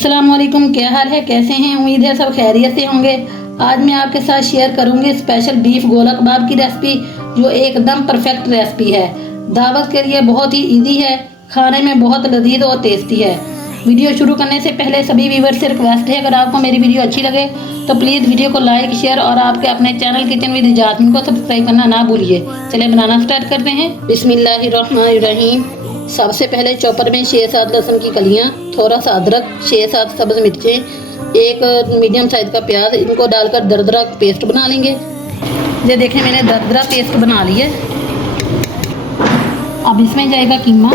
अस्सलामुअलैकुम, क्या हाल है, कैसे हैं? उम्मीद है सब खैरियत से होंगे। आज मैं आपके साथ शेयर करूंगी स्पेशल बीफ गोला कबाब की रेसिपी, जो एकदम परफेक्ट रेसिपी है। दावत के लिए बहुत ही इजी है, खाने में बहुत लजीज और टेस्टी है। वीडियो शुरू करने से पहले सभी व्यूअर से रिक्वेस्ट है, अगर आपको मेरी वीडियो अच्छी लगे तो प्लीज़ वीडियो को लाइक, शेयर और आपके अपने चैनल किचन विद जास्मीन को सब्सक्राइब करना ना भूलिए। चलिए बनाना स्टार्ट करते हैं। बिस्मिल्लाहिर्रहमानिर्रहीम। सबसे पहले चॉपर में 6-7 लहसुन की कलियां, थोड़ा सा अदरक, 6-7 सब्ज मिर्चें, एक मीडियम साइज का प्याज, इनको डालकर दरदरा पेस्ट बना लेंगे। ये देखें, मैंने दरदरा पेस्ट बना ली है। अब इसमें जाएगा कीमा,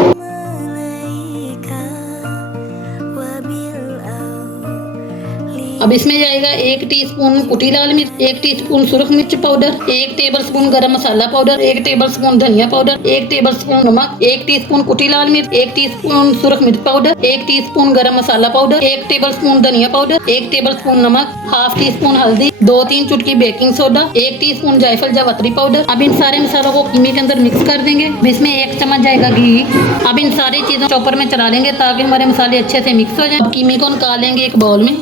अब इसमें जाएगा 1 टीस्पून कुटी लाल मिर्च, 1 टीस्पून सुरख मिर्च पाउडर, 1 टेबलस्पून गरम मसाला पाउडर, 1 टेबलस्पून धनिया पाउडर, 1 टेबलस्पून नमक, 1 टीस्पून कुटी लाल मिर्च, 1 टीस्पून सुरख मिर्च पाउडर, 1 टीस्पून गरम मसाला पाउडर, 1 टेबलस्पून धनिया पाउडर, 1 टेबलस्पून नमक, हाफ टीस्पून हल्दी, 2-3 चुटकी बेकिंग सोडा, 1 टीस्पून जायफल जावित्री पाउडर। अब इन सारे मसालों को कीमे के अंदर मिक्स कर देंगे। इसमें 1 चम्मच जाएगा घी। अब इन सारी चीजों चॉपर में चला लेंगे ताकि हमारे मसाले अच्छे से मिक्स हो जाए। अब कीमे को निकाल लेंगे एक बाउल में।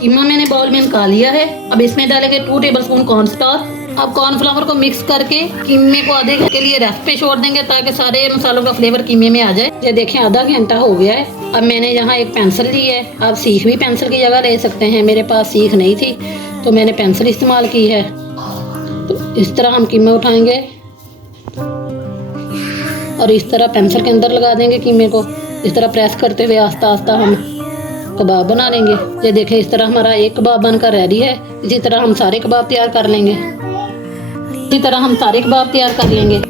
कीमा मैंने बाउल में निकाल लिया है। अब इसमें डालेंगे 2 टेबलस्पून कॉर्नफ्लावर। अब कॉर्नफ्लावर को मिक्स करके कीमे को आधे घंटे के लिए रेस्ट पे छोड़ देंगे ताकि सारे मसालों का फ्लेवर कीमे में आ जाए। ये देखें, आधा घंटा हो गया है। अब मैंने यहाँ एक पेंसिल ली है। आप सीख भी पेंसिल की जगह ले सकते हैं। मेरे पास सीख नहीं थी तो मैंने पेंसिल इस्तेमाल की है। तो इस तरह हम कीमा उठाएंगे और इस तरह पेंसिल के अंदर लगा देंगे कीमे को। इस तरह प्रेस करते हुए आस्ता आस्ता हम कबाब बना लेंगे। ये देखें, इस तरह हमारा एक कबाब बनकर रेडी है। इसी तरह हम सारे कबाब तैयार कर लेंगे।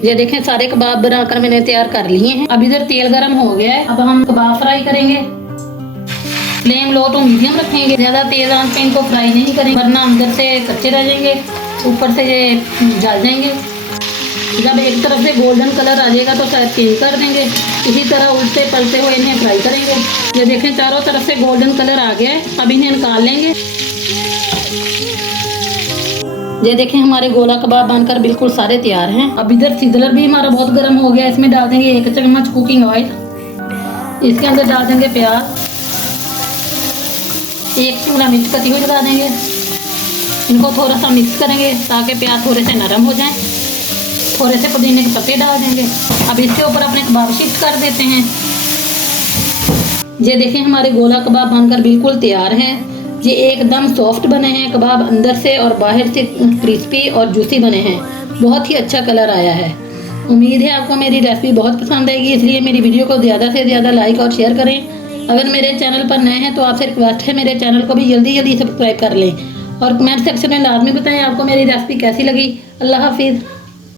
ये देखें, सारे कबाब बनाकर मैंने तैयार कर लिए हैं। अब इधर तेल गरम हो गया है। अब हम कबाब फ्राई करेंगे। फ्लेम लो टू मीडियम रखेंगे। ज्यादा तेज आंच पे इनको फ्राई नहीं करेंगे वरना अंदर से कच्चे रह जाएंगे, ऊपर से ये जल जाएंगे। जब एक तरफ से गोल्डन कलर आ जाएगा तो शायद चेंज कर देंगे। इसी तरह उल्टे पलटे हुए इन्हें फ्राई करेंगे। ये देखें, चारों तरफ से गोल्डन कलर आ गया है। अब इन्हें निकाल लेंगे। ये देखें, हमारे गोला कबाब बनकर बिल्कुल सारे तैयार हैं। अब इधर सिजलर भी हमारा बहुत गर्म हो गया है। इसमें डाल देंगे 1 चम्मच कुकिंग ऑयल। इसके अंदर डाल देंगे प्याज, 1 शिमला मिर्च कटी हुई लगा देंगे। इनको थोड़ा सा मिक्स करेंगे ताकि प्याज थोड़े से नरम हो जाएं। थोड़े से पुदीने के पत्ते डाल देंगे। अब इसके ऊपर अपने कबाब शिफ्ट कर देते हैं। ये देखें, हमारे गोला कबाब बनकर बिल्कुल तैयार हैं। ये एकदम सॉफ्ट बने हैं कबाब, अंदर से और बाहर से क्रिस्पी और जूसी बने हैं। बहुत ही अच्छा कलर आया है। उम्मीद है आपको मेरी रेसिपी बहुत पसंद आएगी, इसलिए मेरी वीडियो को ज़्यादा से ज़्यादा लाइक और शेयर करें। अगर मेरे चैनल पर नए हैं तो आपसे रिक्वेस्ट है, मेरे चैनल को भी जल्दी जल्दी सब्सक्राइब कर लें और कमेंट सेक्शन में लाजमी बताएं आपको मेरी रेसिपी कैसी लगी। अल्लाह हाफिज़।